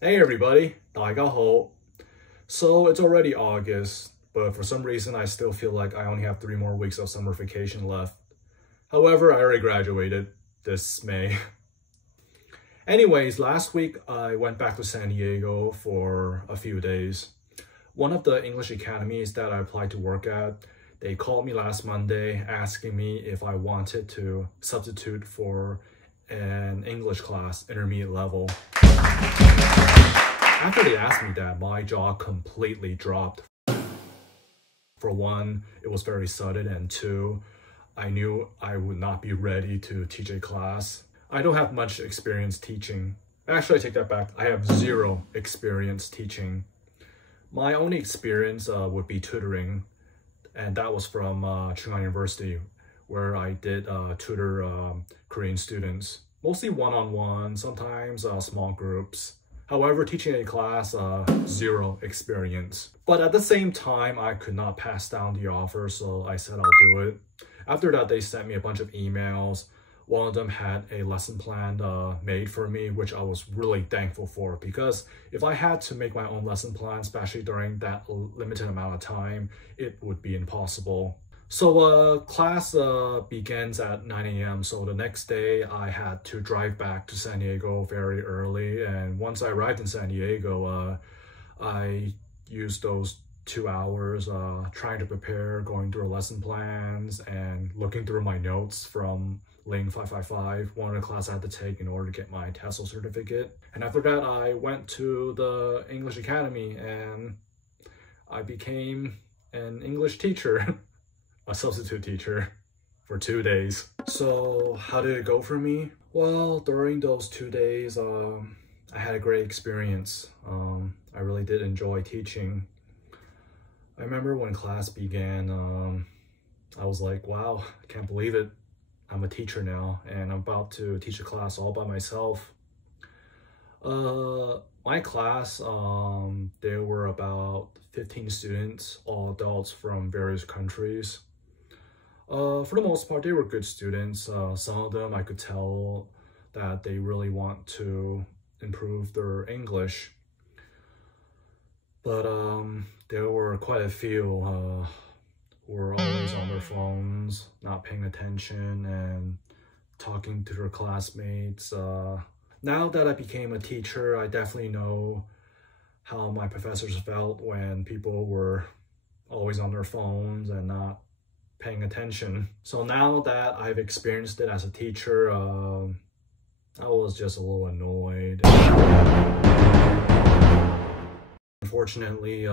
Hey everybody, 大家好. So it's already August, but for some reason I still feel like I only have 3 more weeks of summer vacation left. However, I already graduated this May. Anyways, last week I went back to San Diego for a few days. One of the English academies that I applied to work at, they called me last Monday asking me if I wanted to substitute for an English class, intermediate level. After they asked me that, my jaw completely dropped. For one, it was very sudden, and two, I knew I would not be ready to teach a class. I don't have much experience teaching. Actually, I take that back. I have 0 experience teaching. My only experience would be tutoring, and that was from Tsinghua University, where I did tutor Korean students. Mostly one-on-one, sometimes small groups. However, teaching a class, 0 experience. But at the same time, I could not pass down the offer, so I said I'll do it. After that, they sent me a bunch of emails. One of them had a lesson plan made for me, which I was really thankful for, because if I had to make my own lesson plan, especially during that limited amount of time, it would be impossible. So class begins at 9 a.m. So the next day I had to drive back to San Diego very early. And once I arrived in San Diego, I used those 2 hours trying to prepare, going through lesson plans and looking through my notes from Lane 555, one of the classes I had to take in order to get my TESOL certificate. And after that, I went to the English Academy and I became an English teacher. A substitute teacher for 2 days. So how did it go for me? Well, during those 2 days, I had a great experience. I really did enjoy teaching. I remember when class began, I was like, wow, I can't believe it. I'm a teacher now and I'm about to teach a class all by myself. My class, there were about 15 students, all adults from various countries. For the most part, they were good students. Some of them I could tell that they really want to improve their English. But there were quite a few who were always on their phones, not paying attention and talking to their classmates. Now that I became a teacher, I definitely know how my professors felt when people were always on their phones and not paying attention. So now that I've experienced it as a teacher, I was just a little annoyed. Unfortunately,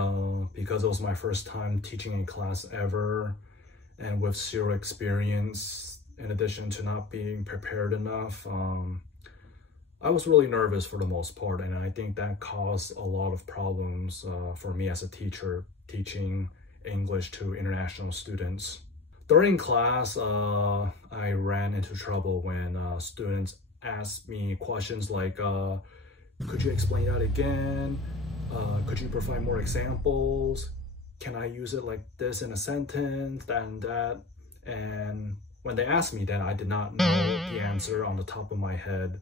because it was my first time teaching a class ever, and with 0 experience, in addition to not being prepared enough, I was really nervous for the most part, and I think that caused a lot of problems for me as a teacher, teaching English to international students. During class, I ran into trouble when students asked me questions like, could you explain that again? Could you provide more examples? Can I use it like this in a sentence, that and that? And when they asked me that, I did not know the answer on the top of my head.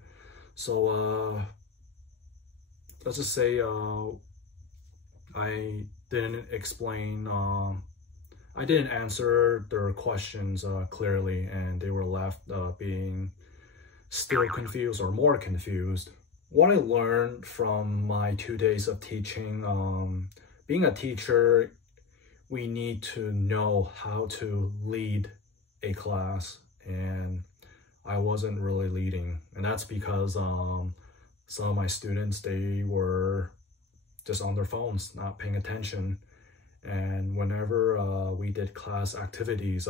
So let's just say I didn't explain, I didn't answer their questions clearly, and they were left being still confused or more confused. What I learned from my 2 days of teaching, being a teacher, we need to know how to lead a class, and I wasn't really leading. And that's because some of my students, they were just on their phones, not paying attention. And whenever we did class activities,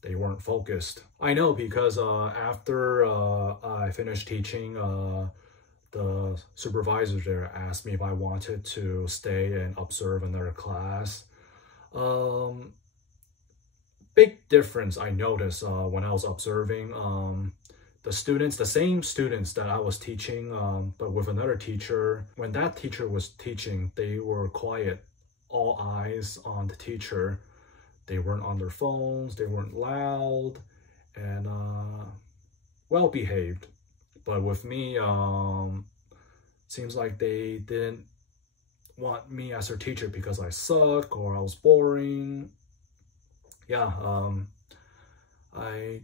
they weren't focused. I know because after I finished teaching, the supervisor there asked me if I wanted to stay and observe another class. Big difference I noticed when I was observing the students, the same students that I was teaching, but with another teacher. When that teacher was teaching, they were quiet. All eyes on the teacher. They weren't on their phones, they weren't loud, and well behaved. But with me, Seems like they didn't want me as their teacher because I suck or I was boring. Yeah, I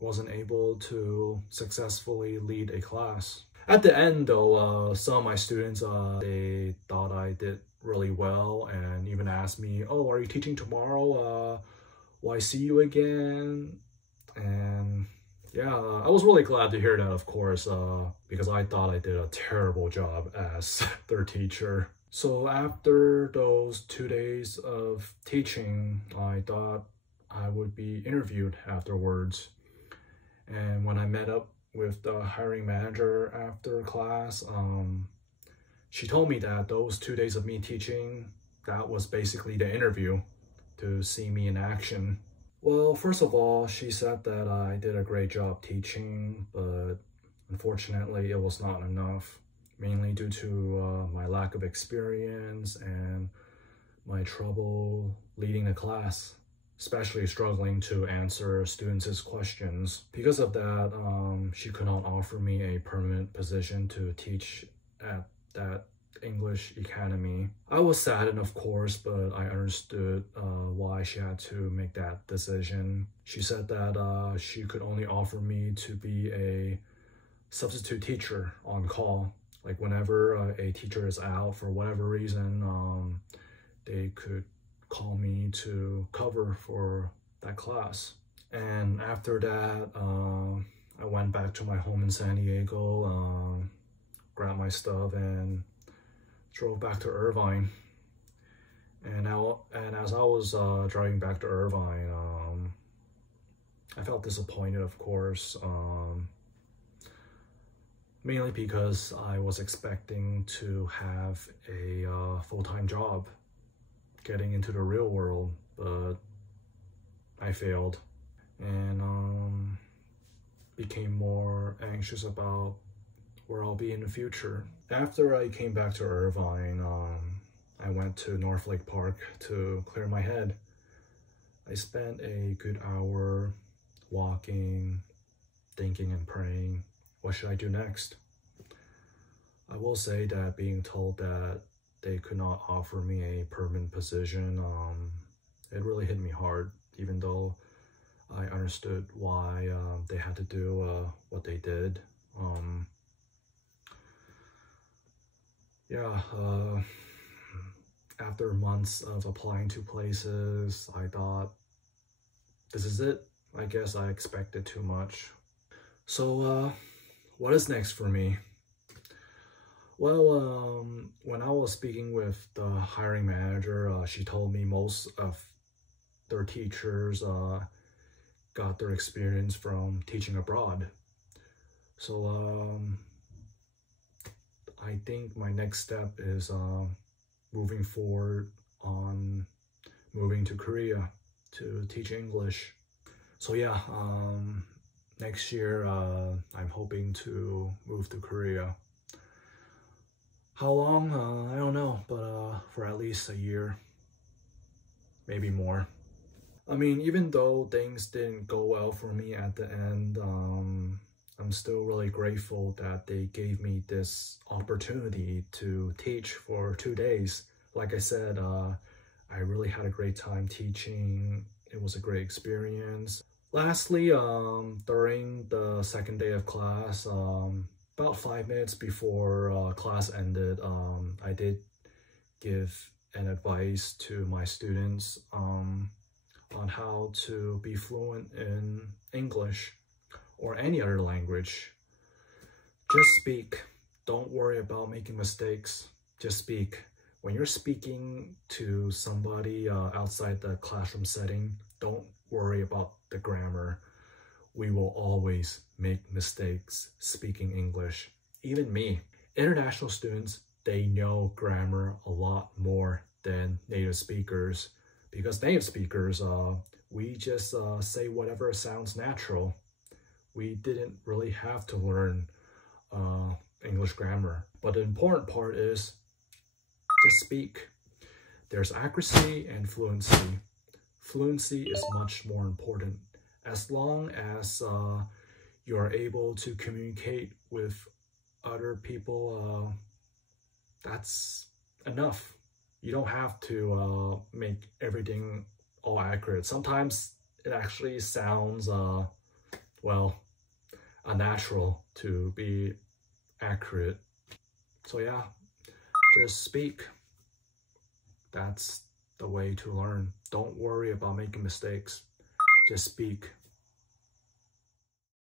wasn't able to successfully lead a class. At the end though, some of my students, they thought I did really well and even asked me, oh, are you teaching tomorrow? Will I see you again? And yeah, I was really glad to hear that, of course, because I thought I did a terrible job as their teacher. So after those 2 days of teaching, I thought I would be interviewed afterwards. And when I met up with the hiring manager after class, she told me that those 2 days of me teaching, that was basically the interview to see me in action. Well, first of all, she said that I did a great job teaching, but unfortunately it was not enough, mainly due to my lack of experience and my trouble leading the class, especially struggling to answer students' questions. Because of that, she could not offer me a permanent position to teach at that English academy. I was saddened, of course, but I understood why she had to make that decision. She said that she could only offer me to be a substitute teacher on call. Like whenever a teacher is out for whatever reason, they could call me to cover for that class. And after that, I went back to my home in San Diego, grabbed my stuff and drove back to Irvine. And as I was driving back to Irvine, I felt disappointed, of course, mainly because I was expecting to have a full-time job, getting into the real world, but I failed and became more anxious about where I'll be in the future. After I came back to Irvine, I went to North Lake Park to clear my head. I spent a good hour walking, thinking and praying. What should I do next? I will say that being told that they could not offer me a permanent position, it really hit me hard, even though I understood why they had to do what they did. After months of applying to places, I thought, this is it. I guess I expected too much. So what is next for me? Well, when I was speaking with the hiring manager, she told me most of their teachers got their experience from teaching abroad. So I think my next step is moving forward on moving to Korea to teach English. So yeah, next year I'm hoping to move to Korea. How long? I don't know, but for at least a year, maybe more. I mean, even though things didn't go well for me at the end, I'm still really grateful that they gave me this opportunity to teach for 2 days. Like I said, I really had a great time teaching. It was a great experience. Lastly, during the second day of class, about 5 minutes before class ended, I did give an advice to my students on how to be fluent in English or any other language. Just speak. Don't worry about making mistakes. Just speak. When you're speaking to somebody outside the classroom setting, don't worry about the grammar. We will always make mistakes speaking English. Even me. International students, they know grammar a lot more than native speakers, because native speakers, we just say whatever sounds natural. We didn't really have to learn English grammar. But the important part is just speak. There's accuracy and fluency. Fluency is much more important. As long as you're able to communicate with other people, that's enough. You don't have to make everything all accurate. Sometimes it actually sounds, well, unnatural to be accurate. So yeah, just speak. That's the way to learn. Don't worry about making mistakes. Just speak.